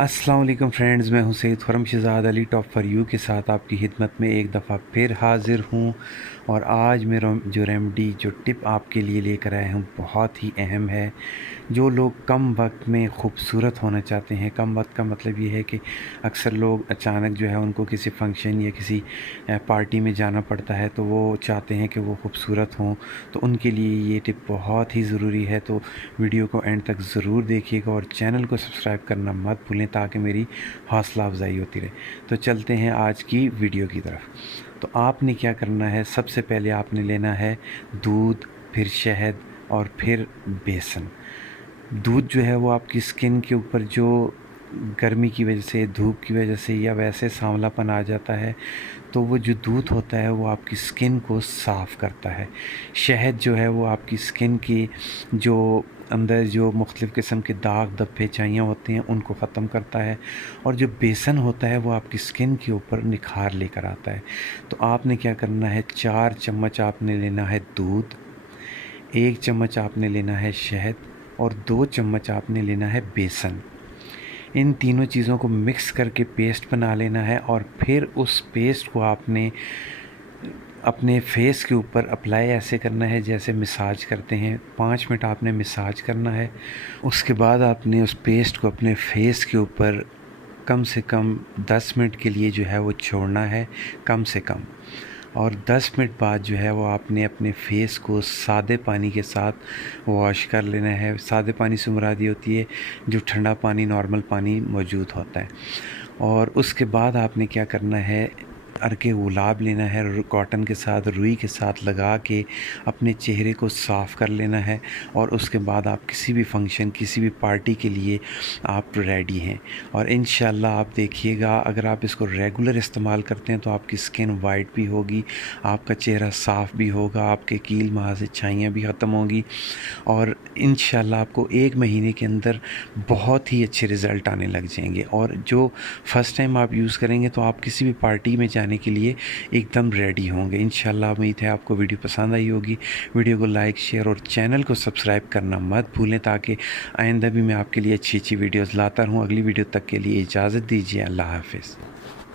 अस्सलाम वालेकुम फ्रेंड्स, मैं हूं Syed Khurram Shahzad Ali top for you के साथ आपकी खिदमत में एक दफ़ा फिर हाज़िर हूं। और आज मेरा जो रेमेडी जो टिप आपके लिए लेकर आया हूं बहुत ही अहम है। जो लोग कम वक्त में ख़ूबसूरत होना चाहते हैं, कम वक्त का मतलब ये है कि अक्सर लोग अचानक जो है उनको किसी फंक्शन या किसी पार्टी में जाना पड़ता है, तो वो चाहते हैं कि वो ख़ूबसूरत हों, तो उनके लिए ये टिप बहुत ही ज़रूरी है। तो वीडियो को एंड तक ज़रूर देखिएगा और चैनल को सब्सक्राइब करना मत भूलें ताकि मेरी हौसला अफजाई होती रहे। तो चलते हैं आज की वीडियो की तरफ। तो आपने क्या करना है, सबसे पहले आपने लेना है दूध, फिर शहद और फिर बेसन। दूध जो है वो आपकी स्किन के ऊपर जो गर्मी की वजह से, धूप की वजह से या वैसे सांवलापन आ जाता है, तो वो जो दूध होता है वो आपकी स्किन को साफ़ करता है। शहद जो है वो आपकी स्किन की जो अंदर जो मुख्तलिफ़ किस्म के दाग धब्बे चाइयाँ होते हैं उनको ख़त्म करता है। और जो बेसन होता है वो आपकी स्किन के ऊपर निखार लेकर आता है। तो आपने क्या करना है, 4 चम्मच आपने लेना है दूध, 1 चम्मच आपने लेना है शहद और 2 चम्मच आपने लेना है बेसन। इन तीनों चीज़ों को मिक्स करके पेस्ट बना लेना है और फिर उस पेस्ट को आपने अपने फेस के ऊपर अप्लाई ऐसे करना है जैसे मसाज करते हैं। 5 मिनट आपने मसाज करना है। उसके बाद आपने उस पेस्ट को अपने फेस के ऊपर कम से कम 10 मिनट के लिए जो है वो छोड़ना है, कम से कम। और 10 मिनट बाद जो है वो आपने अपने फेस को सादे पानी के साथ वॉश कर लेना है। सादे पानी से मुराद ये होती है जो ठंडा पानी, नॉर्मल पानी मौजूद होता है। और उसके बाद आपने क्या करना है, अर्के गुलाब लेना है, कॉटन के साथ, रुई के साथ लगा के अपने चेहरे को साफ़ कर लेना है। और उसके बाद आप किसी भी फंक्शन, किसी भी पार्टी के लिए आप रेडी हैं। और इंशाल्लाह आप देखिएगा, अगर आप इसको रेगुलर इस्तेमाल करते हैं तो आपकी स्किन वाइट भी होगी, आपका चेहरा साफ़ भी होगा, आपके कील महासे छाइयाँ भी ख़त्म होंगी और इंशाल्लाह आपको 1 महीने के अंदर बहुत ही अच्छे रिज़ल्ट आने लग जाएंगे। और जो फ़र्स्ट टाइम आप यूज़ करेंगे तो आप किसी भी पार्टी में जाने के लिए एकदम रेडी होंगे। इंशाल्लाह उम्मीद है आपको वीडियो पसंद आई होगी। वीडियो को लाइक, शेयर और चैनल को सब्सक्राइब करना मत भूलें ताकि आइंदा भी मैं आपके लिए अच्छी अच्छी वीडियोज़ लाता रहूँ। अगली वीडियो तक के लिए इजाज़त दीजिए। अल्लाह हाफ़िज़।